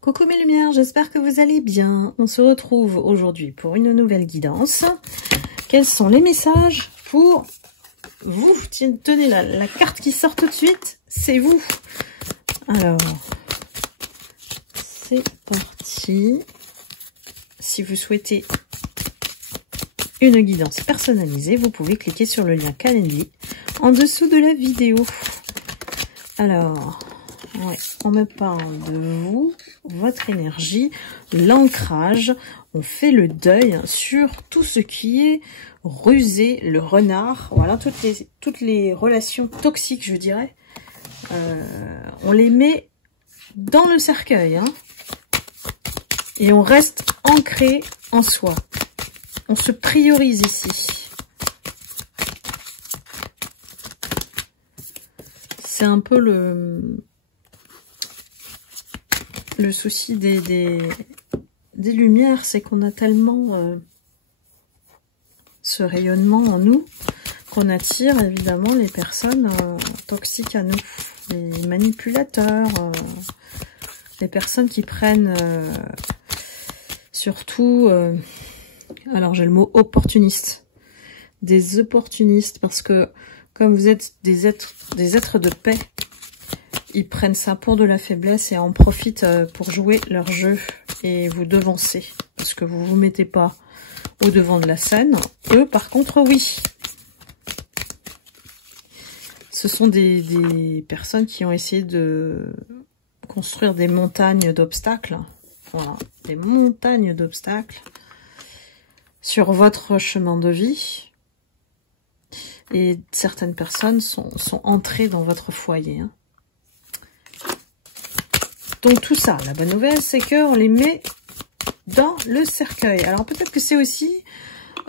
Coucou mes lumières, j'espère que vous allez bien. On se retrouve aujourd'hui pour une nouvelle guidance. Quels sont les messages pour vous? Tenez la carte qui sort tout de suite, c'est vous. Alors, c'est parti. Si vous souhaitez une guidance personnalisée, vous pouvez cliquer sur le lien Calendly en dessous de la vidéo. Alors, ouais, on me parle de vous, votre énergie, l'ancrage. On fait le deuil sur tout ce qui est rusé, le renard. Voilà, toutes les relations toxiques, je dirais. On les met dans le cercueil, hein, et on reste ancré en soi. On se priorise ici. C'est un peu le souci des lumières, c'est qu'on a tellement ce rayonnement en nous qu'on attire évidemment les personnes toxiques à nous, les manipulateurs, les personnes qui prennent surtout, alors j'ai le mot opportuniste, des opportunistes, parce que comme vous êtes des êtres de paix, ils prennent ça pour de la faiblesse et en profitent pour jouer leur jeu et vous devancer. Parce que vous vous mettez pas au devant de la scène. Eux, par contre, oui. Ce sont des personnes qui ont essayé de construire des montagnes d'obstacles. Voilà, des montagnes d'obstacles sur votre chemin de vie. Et certaines personnes sont entrées dans votre foyer, hein. Donc tout ça, la bonne nouvelle, c'est qu'on les met dans le cercueil. Alors peut-être que c'est aussi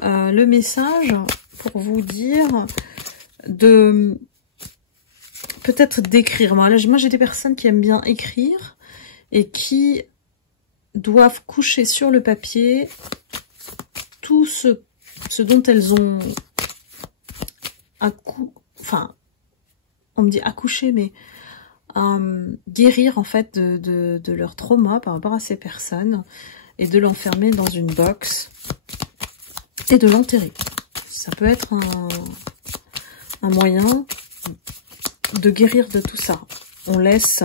le message pour vous dire de peut-être d'écrire. Moi j'ai des personnes qui aiment bien écrire et qui doivent coucher sur le papier tout ce dont elles ont enfin, on me dit accoucher, mais guérir en fait de leur trauma par rapport à ces personnes et de l'enfermer dans une box et de l'enterrer. Ça peut être un moyen de guérir de tout ça. On laisse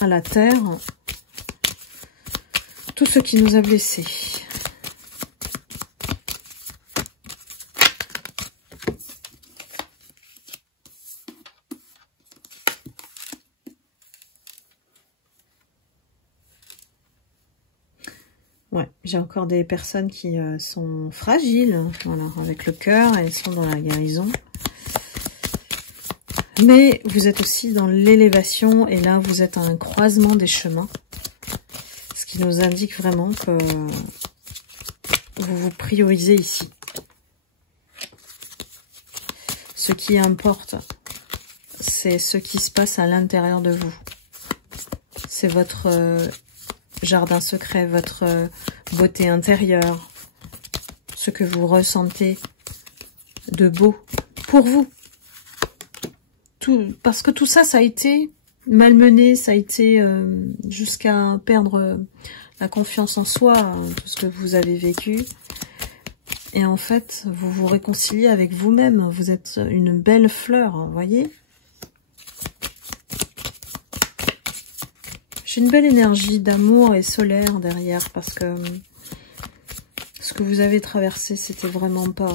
à la terre tout ce qui nous a blessés. Ouais, j'ai encore des personnes qui sont fragiles, voilà, avec le cœur, elles sont dans la guérison. Mais vous êtes aussi dans l'élévation, et là, vous êtes à un croisement des chemins. Ce qui nous indique vraiment que vous vous priorisez ici. Ce qui importe, c'est ce qui se passe à l'intérieur de vous. C'est votre jardin secret, votre beauté intérieure, ce que vous ressentez de beau pour vous. Parce que tout ça, ça a été malmené, ça a été jusqu'à perdre la confiance en soi, tout ce que vous avez vécu. Et en fait, vous vous réconciliez avec vous-même. Vous êtes une belle fleur, vous voyez ? J'ai une belle énergie d'amour et solaire derrière, parce que ce que vous avez traversé, c'était vraiment pas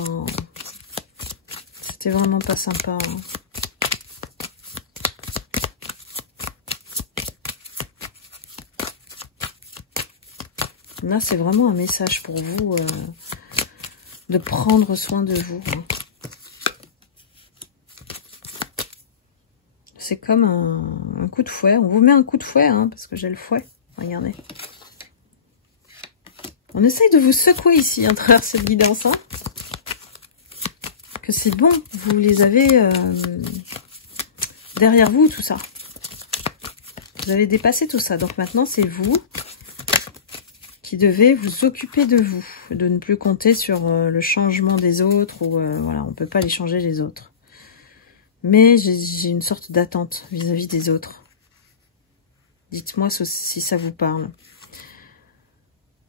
sympa. Là, c'est vraiment un message pour vous de prendre soin de vous. C'est comme un coup de fouet. On vous met un coup de fouet, hein, parce que j'ai le fouet. Regardez. On essaye de vous secouer ici, à travers cette guidance. Hein. Que c'est bon, vous les avez derrière vous, tout ça. Vous avez dépassé tout ça. Donc maintenant, c'est vous qui devez vous occuper de vous. De ne plus compter sur le changement des autres. Ou voilà, on ne peut pas les changer les autres. Mais j'ai une sorte d'attente vis-à-vis des autres. Dites-moi si ça vous parle.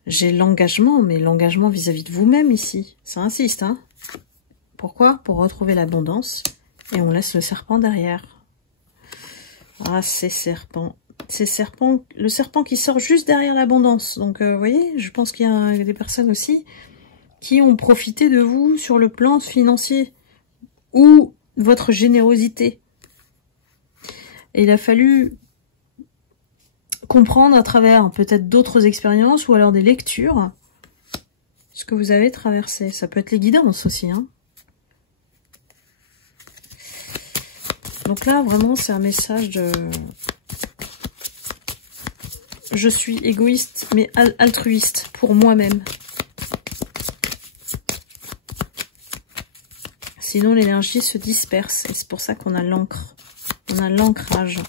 J'ai l'engagement, mais l'engagement vis-à-vis de vous-même ici. Ça insiste, hein. Pourquoi? Pour retrouver l'abondance. Et on laisse le serpent derrière. Ah, ces serpents. Ces serpents. Le serpent qui sort juste derrière l'abondance. Donc, vous voyez, je pense qu'il y a des personnes aussi qui ont profité de vous sur le plan financier. Ou votre générosité. Et il a fallu comprendre à travers peut-être d'autres expériences ou alors des lectures ce que vous avez traversé. Ça peut être les guidances aussi, hein. Donc là, vraiment, c'est un message de... Je suis égoïste, mais altruiste pour moi-même. Sinon, l'énergie se disperse. Et c'est pour ça qu'on a l'encre. On a l'ancrage.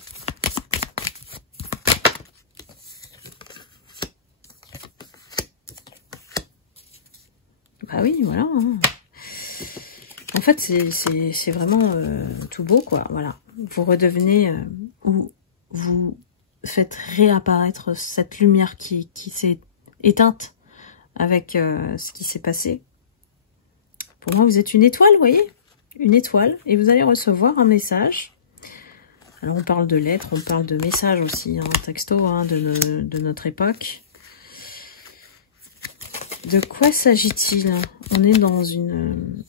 Bah oui, voilà. Hein. En fait, c'est vraiment tout beau, quoi. Voilà. Vous redevenez ou vous faites réapparaître cette lumière qui s'est éteinte avec ce qui s'est passé. Pour moi, vous êtes une étoile, vous voyez? Une étoile. Et vous allez recevoir un message. Alors, on parle de lettres, on parle de messages aussi, hein, texto, hein, de notre époque. De quoi s'agit-il? On est dans une...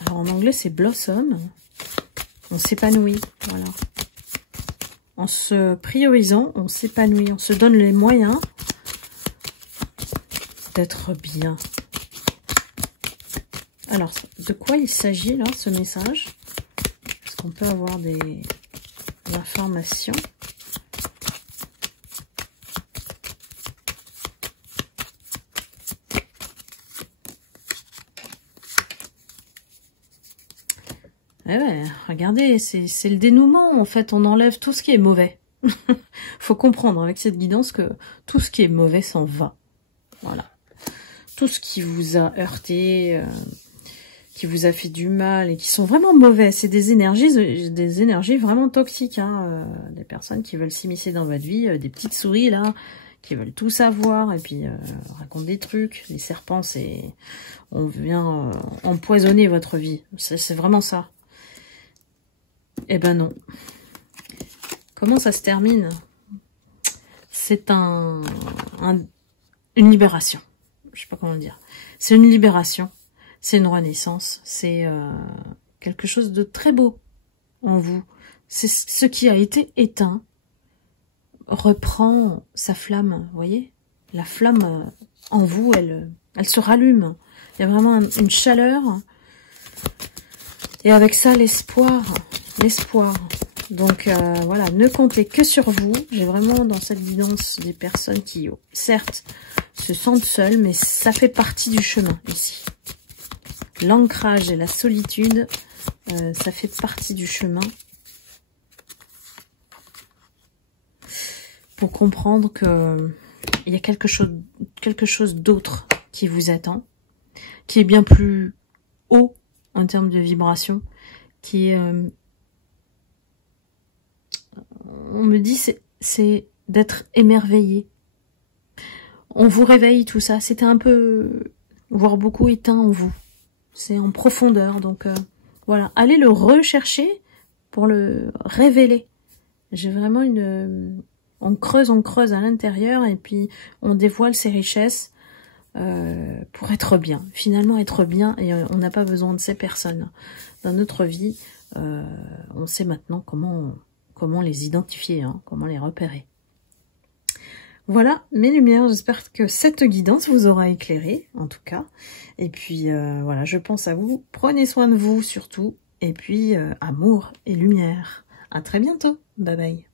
Alors, en anglais, c'est blossom. On s'épanouit, voilà. En se priorisant, on s'épanouit. On se donne les moyens d'être bien. Alors, de quoi il s'agit, là, ce message? Est-ce qu'on peut avoir des informations? Eh ouais, regardez, c'est le dénouement, en fait, on enlève tout ce qui est mauvais. Faut comprendre avec cette guidance que tout ce qui est mauvais s'en va. Voilà. Tout ce qui vous a heurté, qui vous a fait du mal et qui sont vraiment mauvais, c'est des énergies vraiment toxiques, hein, des personnes qui veulent s'immiscer dans votre vie, des petites souris là, qui veulent tout savoir et puis racontent des trucs. Les serpents, c'est... On vient empoisonner votre vie, c'est vraiment ça. Eh ben non. Comment ça se termine? C'est une libération. Je sais pas comment le dire. C'est une libération. C'est une renaissance. C'est quelque chose de très beau en vous. C'est ce qui a été éteint reprend sa flamme. Vous voyez? La flamme en vous, elle se rallume. Il y a vraiment une chaleur. Et avec ça, l'espoir. L'espoir. Donc voilà, ne comptez que sur vous. J'ai vraiment dans cette guidance des personnes qui, certes, se sentent seules, mais ça fait partie du chemin ici. L'ancrage et la solitude, ça fait partie du chemin. Pour comprendre que il y a quelque chose d'autre qui vous attend, qui est bien plus haut en termes de vibration, qui est... on me dit c'est d'être émerveillé. On vous réveille tout ça. C'était un peu, voire beaucoup éteint en vous. C'est en profondeur. Donc voilà, allez le rechercher pour le révéler. J'ai vraiment on creuse à l'intérieur et puis on dévoile ses richesses pour être bien. Finalement être bien et on n'a pas besoin de ces personnes dans notre vie. On sait maintenant comment les identifier, hein, comment les repérer. Voilà mes lumières, j'espère que cette guidance vous aura éclairé, en tout cas. Et puis voilà, je pense à vous, prenez soin de vous surtout, et puis amour et lumière. À très bientôt, bye bye.